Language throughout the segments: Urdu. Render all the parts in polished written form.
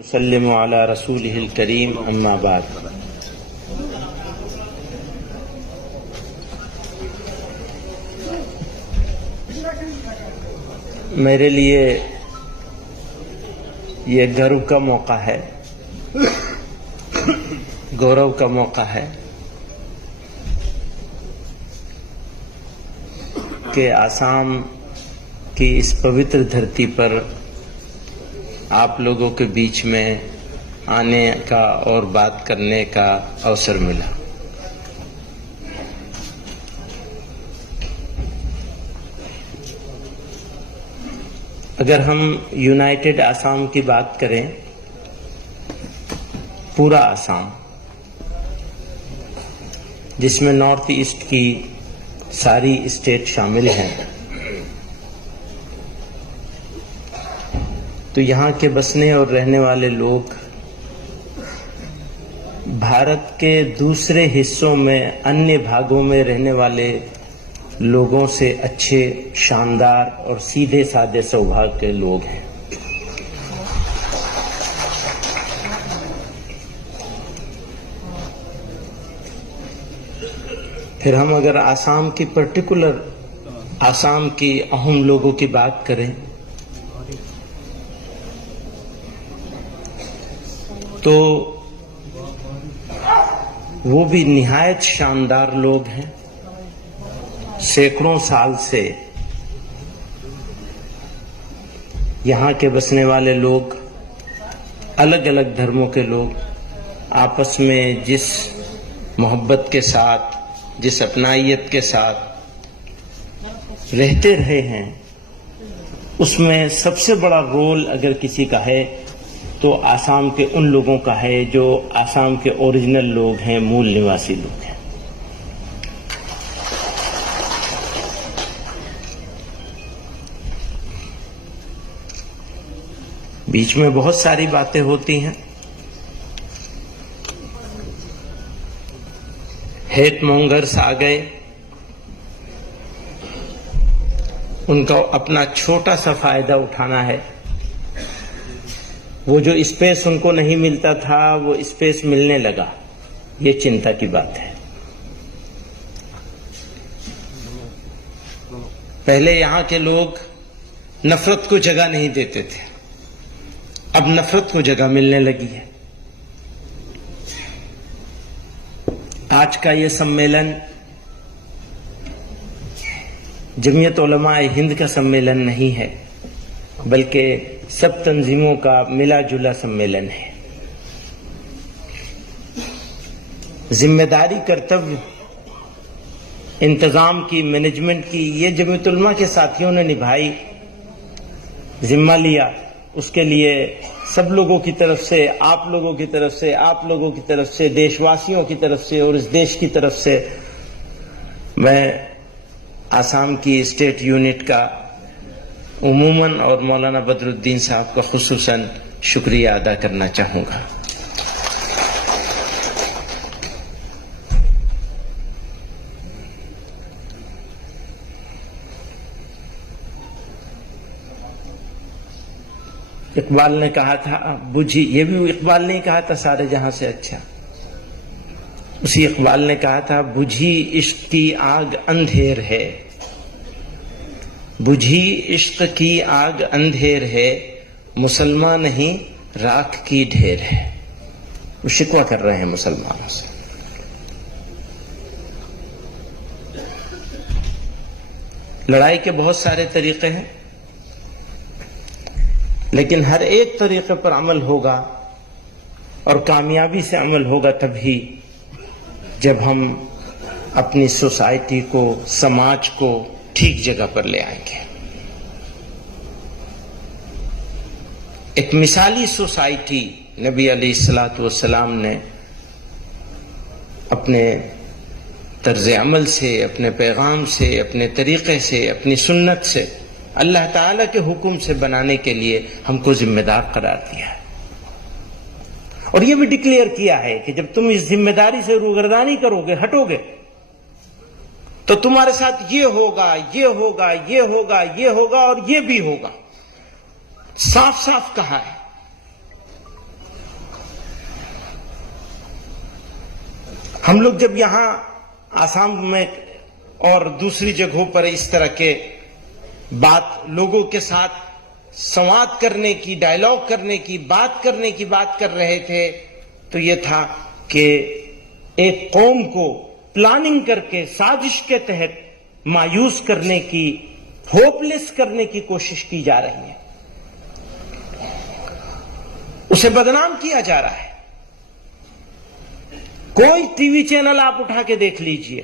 وسلم علی رسولہ الکریم اما بعد۔ میرے لیے یہ گرو کا موقع ہے، گورو کا موقع ہے کہ آسام کی اس پوتر دھرتی پر آپ لوگوں کے بیچ میں آنے کا اور بات کرنے کا اوسر ملا۔ اگر ہم یونائٹڈ آسام کی بات کریں، پورا آسام جس میں نارتھ ایسٹ کی ساری اسٹیٹ شامل ہیں، تو یہاں کے بسنے اور رہنے والے لوگ بھارت کے دوسرے حصوں میں انیہ بھاگوں میں رہنے والے لوگوں سے اچھے، شاندار اور سیدھے سادے سوبھاؤ کے لوگ ہیں۔ پھر ہم اگر آسام کی پرٹیکولر آسام کی اہم لوگوں کی بات کریں تو وہ بھی نہایت شاندار لوگ ہیں۔ سینکڑوں سال سے یہاں کے بسنے والے لوگ، الگ الگ دھرموں کے لوگ آپس میں جس محبت کے ساتھ، جس اپنائیت کے ساتھ رہتے رہے ہیں، اس میں سب سے بڑا رول اگر کسی کا ہے تو آسام کے ان لوگوں کا ہے جو آسام کے اوریجنل لوگ ہیں، مول نواسی لوگ ہیں۔ بیچ میں بہت ساری باتیں ہوتی ہیں، ہیٹ مونگرز آ گئے، ان کا اپنا چھوٹا سا فائدہ اٹھانا ہے۔ وہ جو اسپیس ان کو نہیں ملتا تھا وہ اسپیس ملنے لگا، یہ چنتا کی بات ہے۔ پہلے یہاں کے لوگ نفرت کو جگہ نہیں دیتے تھے، اب نفرت کو جگہ ملنے لگی ہے۔ آج کا یہ سمیلن جمعیت علماء ہند کا سمیلن نہیں ہے، بلکہ سب تنظیموں کا ملا جلا سمیلن ہے۔ ذمہ داری، کرتویہ، انتظام کی، مینجمنٹ کی یہ جمعیت علماء کے ساتھیوں نے نبھائی، ذمہ لیا۔ اس کے لیے سب لوگوں کی طرف سے، آپ لوگوں کی طرف سے، آپ لوگوں کی طرف سے، دیش واسیوں کی طرف سے اور اس دیش کی طرف سے میں آسام کی اسٹیٹ یونٹ کا عموماً اور مولانا بدر الدین صاحب کا خصوصاً شکریہ ادا کرنا چاہوں گا۔ اقبال نے کہا تھا بجھی، یہ بھی اقبال نے کہا تھا سارے جہاں سے اچھا، اسی اقبال نے کہا تھا بجھی عشق کی آگ اندھیر ہے، بجھی عشق کی آگ اندھیر ہے، مسلمان نہیں راکھ کی ڈھیر ہے۔ وہ شکوہ کر رہے ہیں مسلمانوں سے۔ لڑائی کے بہت سارے طریقے ہیں، لیکن ہر ایک طریقے پر عمل ہوگا اور کامیابی سے عمل ہوگا تبھی جب ہم اپنی سوسائٹی کو، سماج کو ٹھیک جگہ پر لے آئیں گے۔ ایک مثالی سوسائٹی نبی علیہ الصلوۃ والسلام نے اپنے طرز عمل سے، اپنے پیغام سے، اپنے طریقے سے، اپنی سنت سے، اللہ تعالیٰ کے حکم سے بنانے کے لیے ہم کو ذمہ دار قرار دیا ہے، اور یہ بھی ڈکلیئر کیا ہے کہ جب تم اس ذمہ داری سے روگردانی کرو گے، ہٹو گے، تو تمہارے ساتھ یہ ہوگا، یہ ہوگا، یہ ہوگا، یہ ہوگا اور یہ بھی ہوگا۔ صاف صاف کہا ہے۔ ہم لوگ جب یہاں آسام میں اور دوسری جگہوں پر اس طرح کے بات لوگوں کے ساتھ سواد کرنے کی، ڈائلاگ کرنے کی، بات کرنے کی بات کر رہے تھے تو یہ تھا کہ ایک قوم کو پلاننگ کر کے سازش کے تحت مایوس کرنے کی، ہوپ لیس کرنے کی کوشش کی جا رہی ہے، اسے بدنام کیا جا رہا ہے۔ کوئی ٹی وی چینل آپ اٹھا کے دیکھ لیجئے،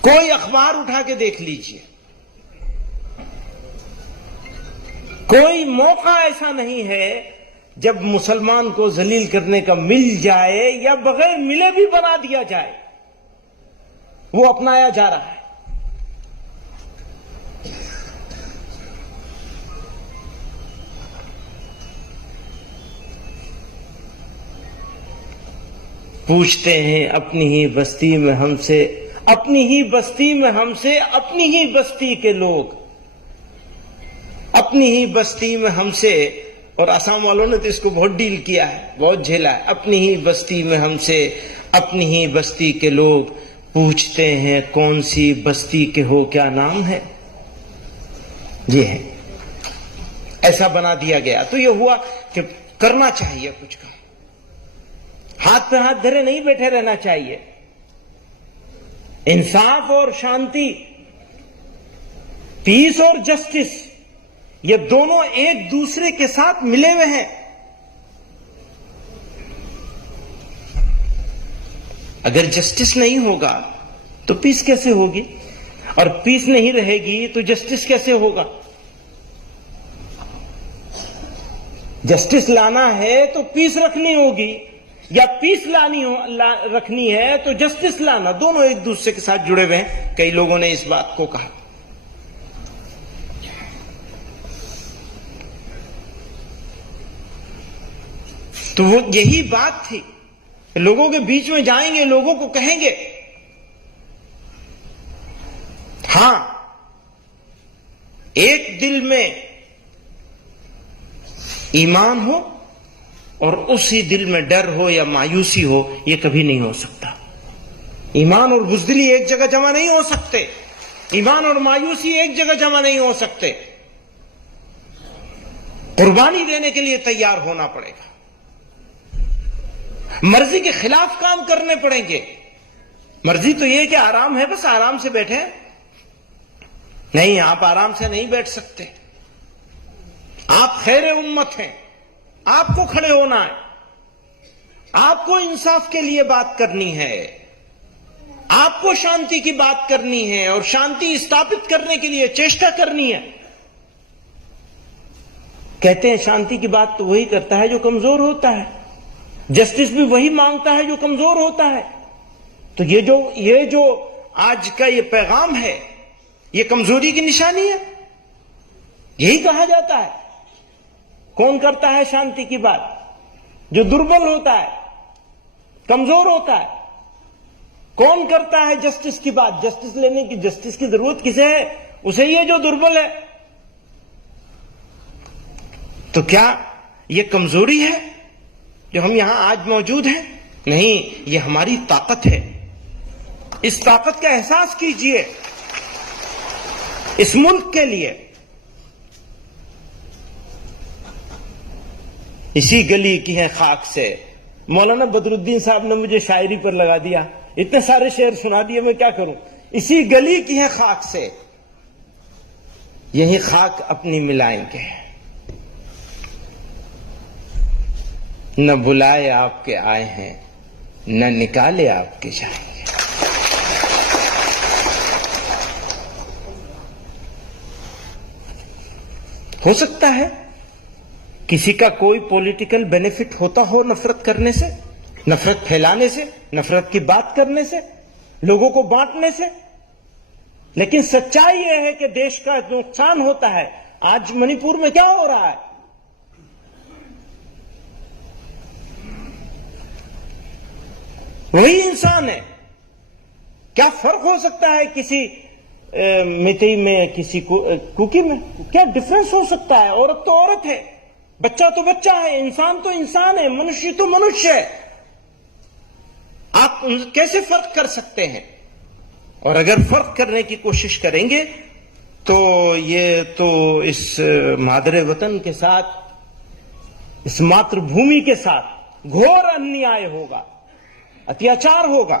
کوئی اخبار اٹھا کے دیکھ لیجئے، کوئی موقع ایسا نہیں ہے جب مسلمان کو ذلیل کرنے کا مل جائے یا بغیر ملے بھی بنا دیا جائے، وہ اپنایا جا رہا ہے۔ پوچھتے ہیں اپنی ہی بستی میں ہم سے، اپنی ہی بستی میں ہم سے، اپنی ہی بستی کے لوگ، اپنی ہی بستی میں ہم سے، اور آسام والوں نے تو اس کو بہت ڈیل کیا ہے، بہت جھیلا ہے۔ اپنی ہی بستی میں ہم سے، اپنی ہی بستی کے لوگ پوچھتے ہیں کون سی بستی کے ہو، کیا نام ہے؟ یہ ہے، ایسا بنا دیا گیا۔ تو یہ ہوا کہ کرنا چاہیے کچھ کام، ہاتھ پہ ہاتھ دھرے نہیں بیٹھے رہنا چاہیے۔ انصاف اور شانتی، پیس اور جسٹس، یہ دونوں ایک دوسرے کے ساتھ ملے ہوئے ہیں۔ اگر جسٹس نہیں ہوگا تو پیس کیسے ہوگی؟ اور پیس نہیں رہے گی تو جسٹس کیسے ہوگا؟ جسٹس لانا ہے تو پیس رکھنی ہوگی، یا پیس رکھنی ہے تو جسٹس لانا، دونوں ایک دوسرے کے ساتھ جڑے ہوئے ہیں۔ کئی لوگوں نے اس بات کو کہا۔ تو وہ یہی بات تھی، لوگوں کے بیچ میں جائیں گے، لوگوں کو کہیں گے ہاں ایک دل میں ایمان ہو اور اسی دل میں ڈر ہو یا مایوسی ہو، یہ کبھی نہیں ہو سکتا۔ ایمان اور بزدلی ایک جگہ جمع نہیں ہو سکتے، ایمان اور مایوسی ایک جگہ جمع نہیں ہو سکتے۔ قربانی دینے کے لیے تیار ہونا پڑے گا، مرضی کے خلاف کام کرنے پڑیں گے۔ مرضی تو یہ کہ آرام ہے، بس آرام سے بیٹھے، نہیں، آپ آرام سے نہیں بیٹھ سکتے۔ آپ خیر امت ہیں، آپ کو کھڑے ہونا ہے، آپ کو انصاف کے لیے بات کرنی ہے، آپ کو شانتی کی بات کرنی ہے اور شانتی استھاپت کرنے کے لیے چیشٹا کرنی ہے۔ کہتے ہیں شانتی کی بات تو وہی کرتا ہے جو کمزور ہوتا ہے، جسٹس بھی وہی مانگتا ہے جو کمزور ہوتا ہے۔ تو یہ جو آج کا یہ پیغام ہے، یہ کمزوری کی نشانی ہے، یہی کہا جاتا ہے۔ کون کرتا ہے شانتی کی بات؟ جو دربل ہوتا ہے، کمزور ہوتا ہے۔ کون کرتا ہے جسٹس کی بات؟ جسٹس لینے کی، جسٹس کی ضرورت کسے ہے؟ اسے یہ جو دربل ہے۔ تو کیا یہ کمزوری ہے جو ہم یہاں آج موجود ہیں؟ نہیں، یہ ہماری طاقت ہے۔ اس طاقت کا احساس کیجئے اس ملک کے لیے۔ اسی گلی کی ہے خاک سے، مولانا بدر الدین صاحب نے مجھے شاعری پر لگا دیا، اتنے سارے شعر سنا دیے، میں کیا کروں۔ اسی گلی کی ہے خاک سے، یہی خاک اپنی ملائیں گے، نہ بلائے آپ کے آئے ہیں، نہ نکالے آپ کے جائیں گے۔ ہو سکتا ہے کسی کا کوئی پولیٹیکل بینیفٹ ہوتا ہو نفرت کرنے سے، نفرت پھیلانے سے، نفرت کی بات کرنے سے، لوگوں کو بانٹنے سے، لیکن سچائی یہ ہے کہ دیش کا نقصان ہوتا ہے۔ آج منی پور میں کیا ہو رہا ہے؟ وہی انسان ہے، کیا فرق ہو سکتا ہے کسی میتئی میں، کسی کوکی میں؟ کیا ڈفرنس ہو سکتا ہے؟ عورت تو عورت ہے، بچہ تو بچہ ہے، انسان تو انسان ہے، منشی تو منشیہ ہے۔ آپ کیسے فرق کر سکتے ہیں؟ اور اگر فرق کرنے کی کوشش کریں گے تو یہ تو اس مادر وطن کے ساتھ، اس ماتر بھومی کے ساتھ گھور انیائے ہوگا، اتیاچار ہوگا۔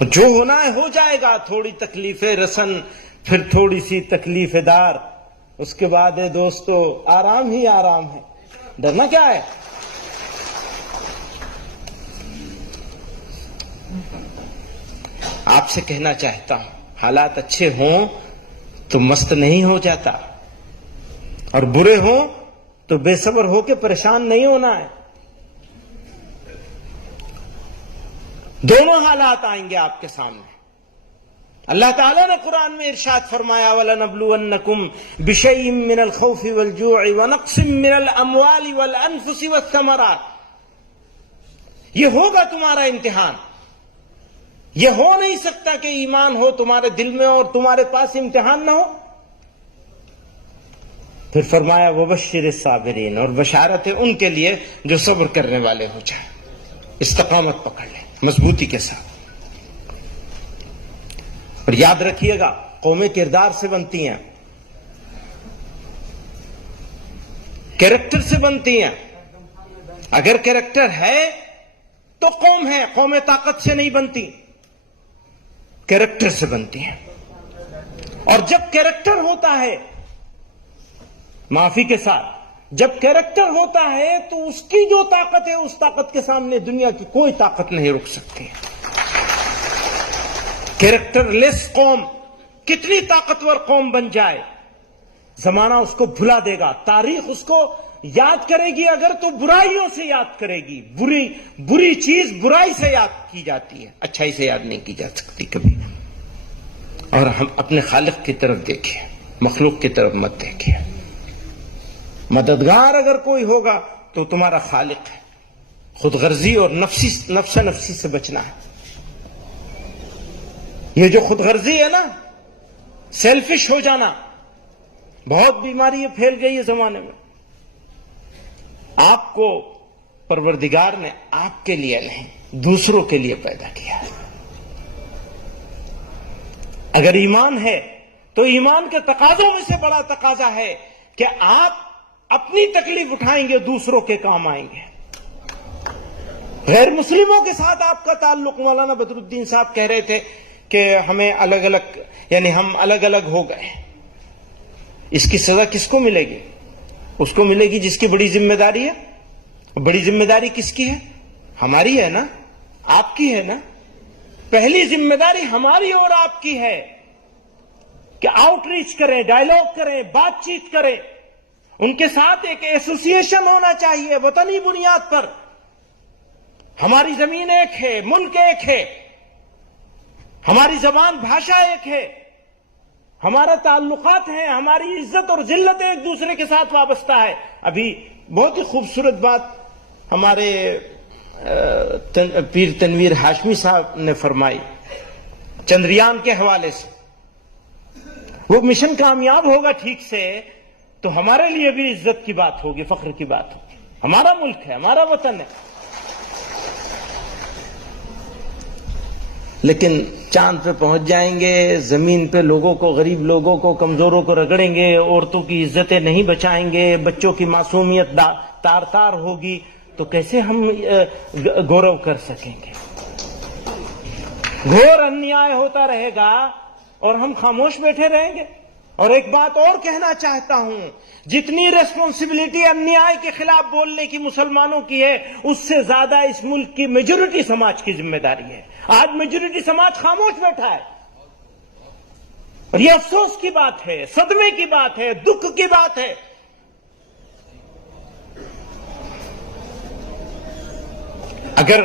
جو ہونا ہے ہو جائے گا، تھوڑی تکلیف رسن، پھر تھوڑی سی تکلیف دار، اس کے بعد ہے دوستو آرام ہی آرام ہے، ڈرنا کیا ہے؟ آپ سے کہنا چاہتا ہوں، حالات اچھے ہوں تو مست نہیں ہو جاتا، اور برے ہوں تو بے صبر ہو کے پریشان نہیں ہونا ہے۔ دونوں حالات آئیں گے آپ کے سامنے۔ اللہ تعالیٰ نے قرآن میں ارشاد فرمایا وَلَنَبْلُوَنَّكُمْ بِشَيْءٍ مِّنَ الْخَوْفِ وَالْجُوعِ وَنَقْصٍ مِّنَ الْأَمْوَالِ وَالْأَنفُسِ وَالثَّمَرَاتِ۔ یہ ہوگا تمہارا امتحان۔ یہ ہو نہیں سکتا کہ ایمان ہو تمہارے دل میں اور تمہارے پاس امتحان نہ ہو۔ پھر فرمایا وَبَشِّرِ الصَّابِرِينَ، اور بشارت ہے ان کے لیے جو صبر کرنے والے ہو جائیں، استقامت پکڑ لیں مضبوطی کے ساتھ۔ اور یاد رکھیے گا، قومیں کردار سے بنتی ہیں، کیریکٹر سے بنتی ہیں۔ اگر کیریکٹر ہے تو قوم ہے، قومیں طاقت سے نہیں بنتی، کیریکٹر سے بنتی ہیں۔ اور جب کیریکٹر ہوتا ہے، معافی کے ساتھ، جب کیریکٹر ہوتا ہے تو اس کی جو طاقت ہے، اس طاقت کے سامنے دنیا کی کوئی طاقت نہیں رک سکتی۔ کیریکٹر لیس قوم کتنی طاقتور قوم بن جائے، زمانہ اس کو بھلا دے گا، تاریخ اس کو یاد کرے گی، اگر تو برائیوں سے یاد کرے گی۔ بری چیز برائی سے یاد کی جاتی ہے، اچھائی سے یاد نہیں کی جا سکتی کبھی۔ اور ہم اپنے خالق کی طرف دیکھیں، مخلوق کی طرف مت دیکھیں۔ مددگار اگر کوئی ہوگا تو تمہارا خالق ہے۔ خود غرضی اور نفسی سے بچنا ہے۔ یہ جو خود غرضی ہے نا، سیلفش ہو جانا، بہت بیماری پھیل گئی ہے زمانے میں۔ آپ کو پروردگار نے آپ کے لیے نہیں، دوسروں کے لیے پیدا کیا ہے۔ اگر ایمان ہے تو ایمان کے تقاضوں میں سے بڑا تقاضا ہے کہ آپ اپنی تکلیف اٹھائیں گے، دوسروں کے کام آئیں گے۔ غیر مسلموں کے ساتھ آپ کا تعلق، مولانا بدر الدین صاحب کہہ رہے تھے کہ ہمیں الگ الگ، یعنی ہم الگ الگ ہو گئے۔ اس کی سزا کس کو ملے گی؟ اس کو ملے گی جس کی بڑی ذمہ داری ہے۔ بڑی ذمہ داری کس کی ہے؟ ہماری ہے نا، آپ کی ہے نا۔ پہلی ذمہ داری ہماری اور آپ کی ہے کہ آؤٹ ریچ کریں، ڈائیلاگ کریں، بات چیت کریں۔ ان کے ساتھ ایک ایسوسیشن ہونا چاہیے وطنی بنیاد پر۔ ہماری زمین ایک ہے، ملک ایک ہے، ہماری زبان بھاشا ایک ہے، ہمارا تعلقات ہیں، ہماری عزت اور ذلت ایک دوسرے کے ساتھ وابستہ ہے۔ ابھی بہت ہی خوبصورت بات ہمارے پیر تنویر ہاشمی صاحب نے فرمائی چندریان کے حوالے سے۔ وہ مشن کامیاب ہوگا ٹھیک سے تو ہمارے لیے بھی عزت کی بات ہوگی، فخر کی بات ہوگی۔ ہمارا ملک ہے، ہمارا وطن ہے۔ لیکن چاند پہ پہنچ جائیں گے، زمین پہ لوگوں کو، غریب لوگوں کو، کمزوروں کو رگڑیں گے، عورتوں کی عزتیں نہیں بچائیں گے، بچوں کی معصومیت تار تار ہوگی، تو کیسے ہم گورو کر سکیں گے؟ گھور انیائے ہوتا رہے گا اور ہم خاموش بیٹھے رہیں گے۔ اور ایک بات اور کہنا چاہتا ہوں، جتنی ریسپانسبلٹی انیائے کے خلاف بولنے کی مسلمانوں کی ہے، اس سے زیادہ اس ملک کی میجورٹی سماج کی ذمہ داری ہے۔ آج میجورٹی سماج خاموش بیٹھا ہے، اور یہ افسوس کی بات ہے، صدمے کی بات ہے، دکھ کی بات ہے۔ اگر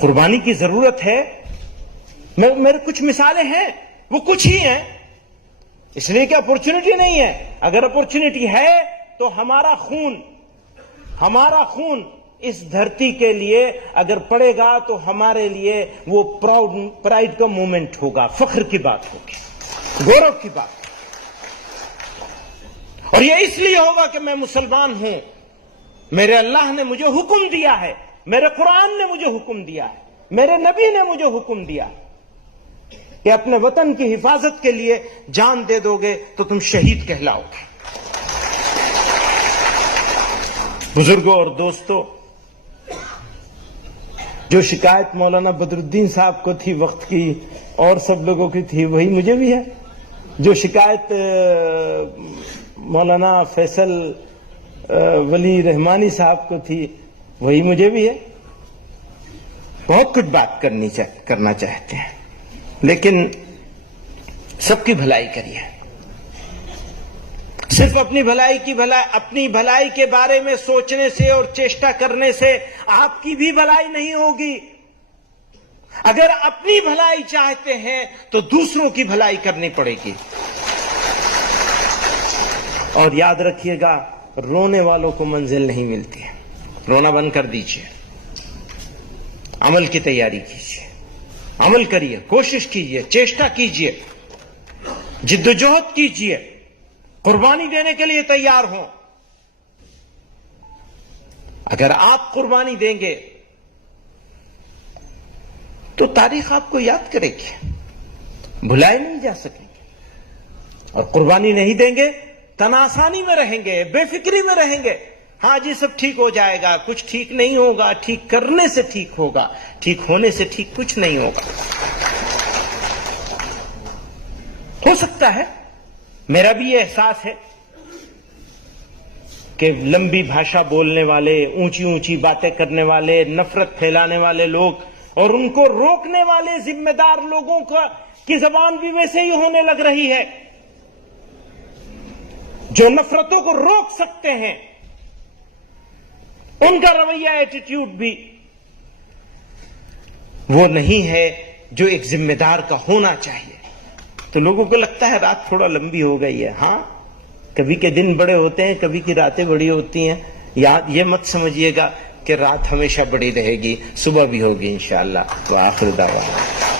قربانی کی ضرورت ہے، میرے کچھ مثالیں ہیں، وہ کچھ ہی ہیں، اس لیے کہ اپورچونٹی نہیں ہے۔ اگر اپورچونٹی ہے تو ہمارا خون اس دھرتی کے لیے اگر پڑے گا تو ہمارے لیے وہ پرائڈ کا مومنٹ ہوگا، فخر کی بات ہوگی، گورو کی بات. اور یہ اس لیے ہوگا کہ میں مسلمان ہوں، میرے اللہ نے مجھے حکم دیا ہے، میرے قرآن نے مجھے حکم دیا ہے، میرے نبی نے مجھے حکم دیا کہ اپنے وطن کی حفاظت کے لیے جان دے دو گے تو تم شہید کہلاؤ گے. بزرگوں اور دوستو، جو شکایت مولانا بدر الدین صاحب کو تھی وقت کی اور سب لوگوں کی تھی، وہی مجھے بھی ہے. جو شکایت مولانا فیصل ولی رحمانی صاحب کو تھی، وہی مجھے بھی ہے. بہت کچھ بات کرنا چاہتے ہیں، لیکن سب کی بھلائی کریے. صرف اپنی بھلائی کے بارے میں سوچنے سے اور چیشٹا کرنے سے آپ کی بھی بھلائی نہیں ہوگی. اگر اپنی بھلائی چاہتے ہیں تو دوسروں کی بھلائی کرنی پڑے گی. اور یاد رکھیے گا، رونے والوں کو منزل نہیں ملتی ہے. رونا بند کر دیجیے، عمل کی تیاری کیجیے، عمل کریے، کوشش کیجیے، چیشٹا کیجیے، جدوجہد کیجیے، قربانی دینے کے لیے تیار ہوں. اگر آپ قربانی دیں گے تو تاریخ آپ کو یاد کرے گی، بھلائے نہیں جا سکیں گے. اور قربانی نہیں دیں گے، تناسانی میں رہیں گے، بے فکری میں رہیں گے. ہاں جی سب ٹھیک ہو جائے گا، کچھ ٹھیک نہیں ہوگا. ٹھیک کرنے سے ٹھیک ہوگا، ٹھیک ہونے سے ٹھیک کچھ نہیں ہوگا. ہو سکتا ہے، میرا بھی یہ احساس ہے کہ لمبی بھاشا بولنے والے، اونچی اونچی باتیں کرنے والے، نفرت پھیلانے والے لوگ اور ان کو روکنے والے ذمہ دار لوگوں کی زبان بھی ویسے ہی ہونے لگ رہی ہے. جو نفرتوں کو روک سکتے ہیں ان کا رویہ، ایٹیٹیوڈ بھی وہ نہیں ہے جو ایک ذمہ دار کا ہونا چاہیے. تو لوگوں کو لگتا ہے رات تھوڑا لمبی ہو گئی ہے. ہاں، کبھی کے دن بڑے ہوتے ہیں، کبھی کی راتیں بڑی ہوتی ہیں. یہ مت سمجھیے گا کہ رات ہمیشہ بڑی رہے گی، صبح بھی ہوگی انشاءاللہ. وآخر دعوانا